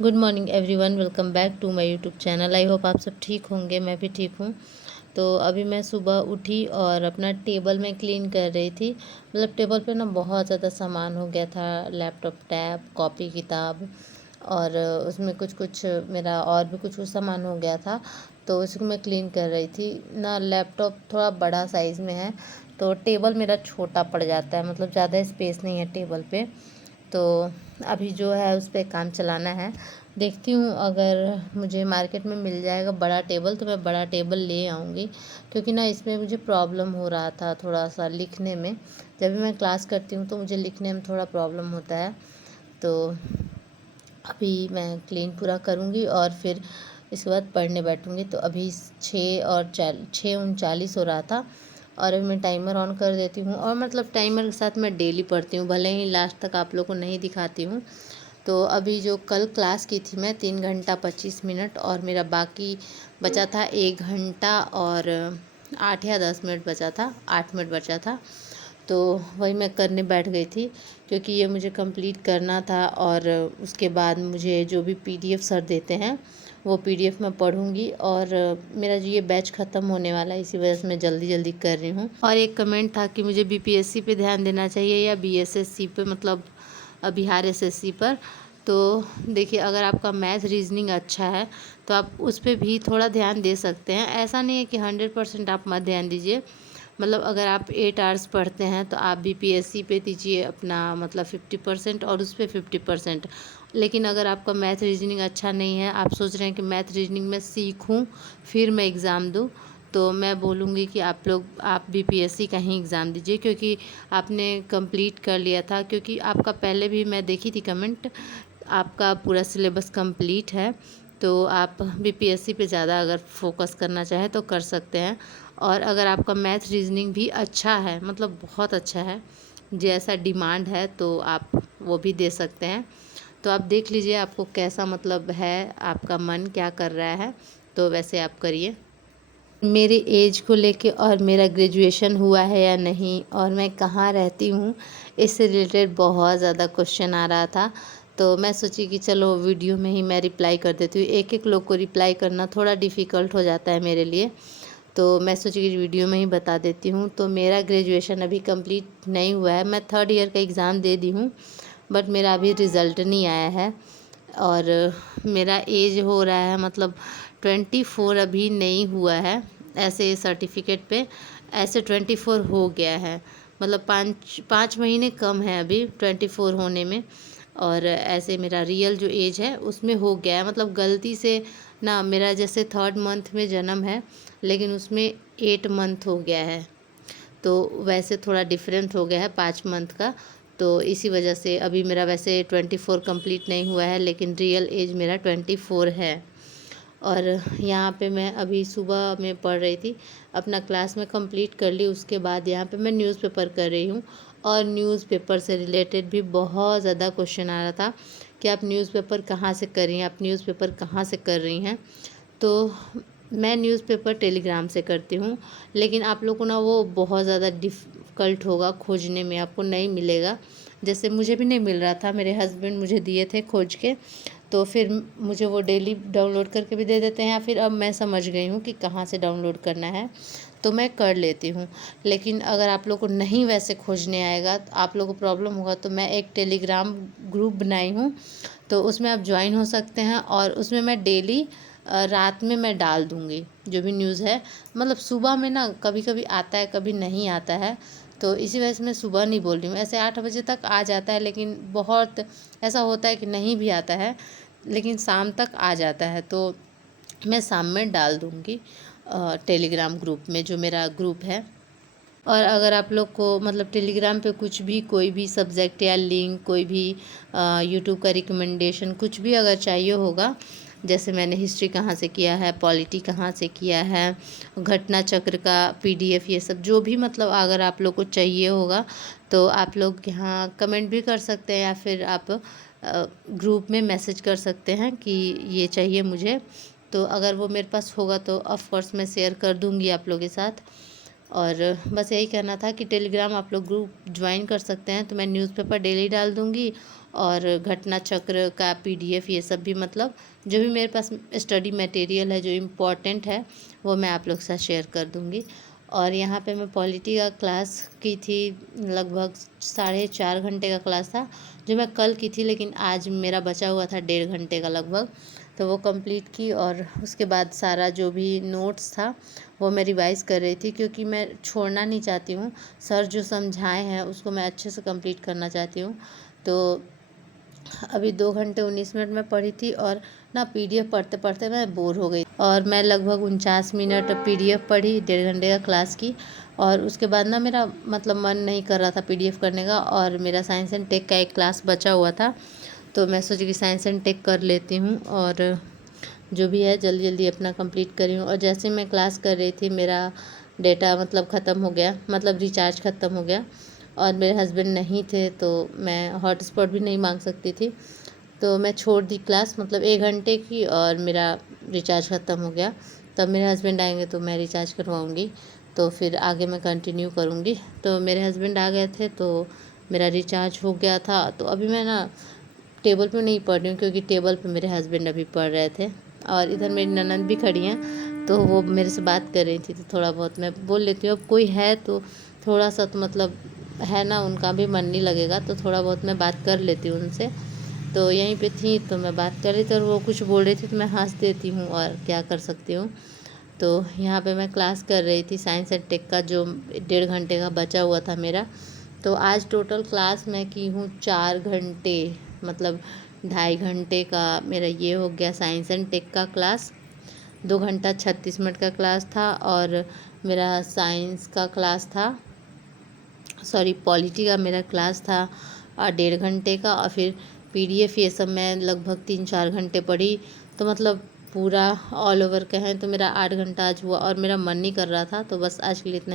Good morning everyone, welcome back to my YouTube channel. I hope आप सब ठीक होंगे, मैं भी ठीक हूँ। तो अभी मैं सुबह उठी और अपना टेबल में क्लीन कर रही थी। मतलब टेबल पे ना बहुत ज़्यादा सामान हो गया था, लैपटॉप, टैब, कॉपी, किताब और उसमें कुछ कुछ मेरा और भी कुछ कुछ सामान हो गया था। तो उसको मैं क्लीन कर रही थी ना। लैपटॉप थोड़ा बड़ा साइज़ में है तो टेबल मेरा छोटा पड़ जाता है, मतलब ज़्यादा स्पेस नहीं है टेबल पे। तो अभी जो है उस पे काम चलाना है। देखती हूँ अगर मुझे मार्केट में मिल जाएगा बड़ा टेबल तो मैं बड़ा टेबल ले आऊँगी, क्योंकि ना इसमें मुझे प्रॉब्लम हो रहा था थोड़ा सा लिखने में। जब भी मैं क्लास करती हूँ तो मुझे लिखने में थोड़ा प्रॉब्लम होता है। तो अभी मैं क्लीन पूरा करूँगी और फिर इसके बाद पढ़ने बैठूँगी। तो अभी 6:39 हो रहा था और अभी मैं टाइमर ऑन कर देती हूँ। और मतलब टाइमर के साथ मैं डेली पढ़ती हूँ, भले ही लास्ट तक आप लोग को नहीं दिखाती हूँ। तो अभी जो कल क्लास की थी मैं 3 घंटा 25 मिनट और मेरा बाकी बचा था 1 घंटा और 8 या 10 मिनट बचा था, 8 मिनट बचा था। तो वही मैं करने बैठ गई थी, क्योंकि ये मुझे कंप्लीट करना था। और उसके बाद मुझे जो भी पीडीएफ सर देते हैं वो पीडीएफ मैं पढ़ूंगी। और मेरा जो ये बैच ख़त्म होने वाला है, इसी वजह से मैं जल्दी जल्दी कर रही हूँ। और एक कमेंट था कि मुझे बीपीएससी पे ध्यान देना चाहिए या बीएसएससी पे, मतलब बिहार एसएससी पर। तो देखिए, अगर आपका मैथ रीजनिंग अच्छा है तो आप उस पर भी थोड़ा ध्यान दे सकते हैं। ऐसा नहीं है कि 100% आप मत ध्यान दीजिए। मतलब अगर आप 8 आवर्स पढ़ते हैं तो आप बीपीएससी पे दीजिए अपना मतलब 50% और उस पर 50%। लेकिन अगर आपका मैथ रीजनिंग अच्छा नहीं है, आप सोच रहे हैं कि मैथ रीजनिंग में सीखूं फिर मैं एग्ज़ाम दूं, तो मैं बोलूँगी कि आप बीपीएससी का ही एग्ज़ाम दीजिए, क्योंकि आपने कंप्लीट कर लिया था। क्योंकि आपका पहले भी मैं देखी थी कमेंट, आपका पूरा सिलेबस कंप्लीट है। तो आप बीपीएससी पे ज़्यादा अगर फोकस करना चाहें तो कर सकते हैं। और अगर आपका मैथ रीजनिंग भी अच्छा है, मतलब बहुत अच्छा है, जैसा डिमांड है, तो आप वो भी दे सकते हैं। तो आप देख लीजिए आपको कैसा मतलब है, आपका मन क्या कर रहा है, तो वैसे आप करिए। मेरी एज को लेके और मेरा ग्रेजुएशन हुआ है या नहीं और मैं कहाँ रहती हूँ, इससे रिलेटेड बहुत ज़्यादा क्वेश्चन आ रहा था। तो मैं सोची कि चलो वीडियो में ही मैं रिप्लाई कर देती हूँ। एक एक लोग को रिप्लाई करना थोड़ा डिफ़िकल्ट हो जाता है मेरे लिए, तो मैं सोची कि वीडियो में ही बता देती हूँ। तो मेरा ग्रेजुएशन अभी कंप्लीट नहीं हुआ है, मैं 3rd ईयर का एग्ज़ाम दे दी हूँ, बट मेरा अभी रिज़ल्ट नहीं आया है। और मेरा एज हो रहा है मतलब 24 अभी नहीं हुआ है। ऐसे सर्टिफिकेट पे ऐसे 24 हो गया है, मतलब 5 महीने कम है अभी 24 होने में। और ऐसे मेरा रियल जो एज है उसमें हो गया है, मतलब गलती से ना, मेरा जैसे 3rd मंथ में जन्म है लेकिन उसमें 8 मंथ हो गया है। तो वैसे थोड़ा डिफरेंट हो गया है 5 मंथ का। तो इसी वजह से अभी मेरा वैसे 24 कंप्लीट नहीं हुआ है, लेकिन रियल एज मेरा 24 है। और यहाँ पे मैं अभी सुबह में पढ़ रही थी, अपना क्लास में कंप्लीट कर ली। उसके बाद यहाँ पे मैं न्यूज़पेपर कर रही हूँ। और न्यूज़पेपर से रिलेटेड भी बहुत ज़्यादा क्वेश्चन आ रहा था कि आप न्यूज़पेपर कहाँ से कर रही हैं, आप न्यूज़पेपर कहाँ से कर रही हैं। तो मैं न्यूज़पेपर टेलीग्राम से करती हूँ, लेकिन आप लोग को ना वो बहुत ज़्यादा डिफ़िकल्ट होगा खोजने में, आपको नहीं मिलेगा। जैसे मुझे भी नहीं मिल रहा था, मेरे हस्बैंड मुझे दिए थे खोज के, तो फिर मुझे वो डेली डाउनलोड करके भी दे देते हैं, या फिर अब मैं समझ गई हूँ कि कहाँ से डाउनलोड करना है तो मैं कर लेती हूँ। लेकिन अगर आप लोग को नहीं वैसे खोजने आएगा, तो आप लोग को प्रॉब्लम होगा, तो मैं एक टेलीग्राम ग्रुप बनाई हूँ, तो उसमें आप ज्वाइन हो सकते हैं। और उसमें मैं डेली रात में मैं डाल दूँगी जो भी न्यूज़ है। मतलब सुबह में ना कभी कभी आता है, कभी नहीं आता है, तो इसी वजह से मैं सुबह नहीं बोल रही हूँ। ऐसे 8 बजे तक आ जाता है, लेकिन बहुत ऐसा होता है कि नहीं भी आता है, लेकिन शाम तक आ जाता है। तो मैं शाम में डाल दूँगी टेलीग्राम ग्रुप में, जो मेरा ग्रुप है। और अगर आप लोग को मतलब टेलीग्राम पे कुछ भी, कोई भी सब्जेक्ट या लिंक, कोई भी यूट्यूब का रिकमेंडेशन, कुछ भी अगर चाहिए होगा, जैसे मैंने हिस्ट्री कहाँ से किया है, पॉलिटी कहाँ से किया है, घटना चक्र का पीडीएफ, ये सब जो भी मतलब अगर आप लोग को चाहिए होगा, तो आप लोग यहाँ कमेंट भी कर सकते हैं, या फिर आप ग्रुप में मैसेज कर सकते हैं कि ये चाहिए मुझे। तो अगर वो मेरे पास होगा तो ऑफ़ कोर्स मैं शेयर कर दूँगी आप लोगों के साथ। और बस यही कहना था कि टेलीग्राम आप लोग ग्रुप ज्वाइन कर सकते हैं, तो मैं न्यूज़पेपर डेली डाल दूँगी और घटना चक्र का PDF ये सब भी, मतलब जो भी मेरे पास स्टडी मटेरियल है जो इम्पोर्टेंट है वो मैं आप लोग के साथ शेयर कर दूँगी। और यहाँ पे मैं पॉलिटी का क्लास की थी, लगभग 4.5 घंटे का क्लास था जो मैं कल की थी, लेकिन आज मेरा बचा हुआ था 1.5 घंटे का लगभग, तो वो कंप्लीट की। और उसके बाद सारा जो भी नोट्स था वो मैं रिवाइज़ कर रही थी, क्योंकि मैं छोड़ना नहीं चाहती हूँ। सर जो समझाए हैं उसको मैं अच्छे से कंप्लीट करना चाहती हूँ। तो अभी 2 घंटे 19 मिनट में पढ़ी थी और ना PDF पढ़ते पढ़ते मैं बोर हो गई, और मैं लगभग 49 मिनट PDF पढ़ी 1.5 घंटे का क्लास की। और उसके बाद ना मेरा मतलब मन नहीं कर रहा था PDF करने का, और मेरा साइंस एंड टेक का एक क्लास बचा हुआ था, तो मैं सोची कि साइंस एंड टेक कर लेती हूँ और जो भी है जल्दी जल्दी अपना कंप्लीट करी हूँ। और जैसे मैं क्लास कर रही थी मेरा डेटा मतलब ख़त्म हो गया, मतलब रिचार्ज ख़त्म हो गया, और मेरे हस्बैंड नहीं थे तो मैं हॉटस्पॉट भी नहीं मांग सकती थी, तो मैं छोड़ दी क्लास, मतलब 1 घंटे की, और मेरा रिचार्ज ख़त्म हो गया। तब मेरे हस्बैंड आएंगे तो मैं रिचार्ज करवाऊँगी, तो फिर आगे मैं कंटिन्यू करूँगी। तो मेरे हस्बैंड आ गए थे तो मेरा रिचार्ज हो गया था, तो अभी मैं ना टेबल पे नहीं पढ़ रही हूँ, क्योंकि टेबल पे मेरे हस्बैंड अभी पढ़ रहे थे, और इधर मेरी ननद भी खड़ी हैं तो वो मेरे से बात कर रही थी, तो थोड़ा बहुत मैं बोल लेती हूँ। अब कोई है तो थोड़ा सा तो मतलब है ना, उनका भी मन नहीं लगेगा, तो थोड़ा बहुत मैं बात कर लेती हूँ उनसे। तो यहीं पे थी तो मैं बात कर रही थी और वो कुछ बोल रही थी तो मैं हंस देती हूँ, और क्या कर सकती हूँ। तो यहाँ पे मैं क्लास कर रही थी साइंस एंड टेक का, जो 1.5 घंटे का बचा हुआ था मेरा। तो आज टोटल क्लास मैं की हूँ 4 घंटे, मतलब 2.5 घंटे का मेरा ये हो गया साइंस एंड टेक का क्लास। 2 घंटा 36 मिनट का क्लास था, और मेरा साइंस का क्लास था, सॉरी पॉलिटी का मेरा क्लास था 1.5 घंटे का, और फिर PDF ये सब मैं लगभग 3-4 घंटे पढ़ी। तो मतलब पूरा ऑल ओवर कहें तो मेरा 8 घंटा आज हुआ, और मेरा मन नहीं कर रहा था, तो बस आज के लिए इतना ही।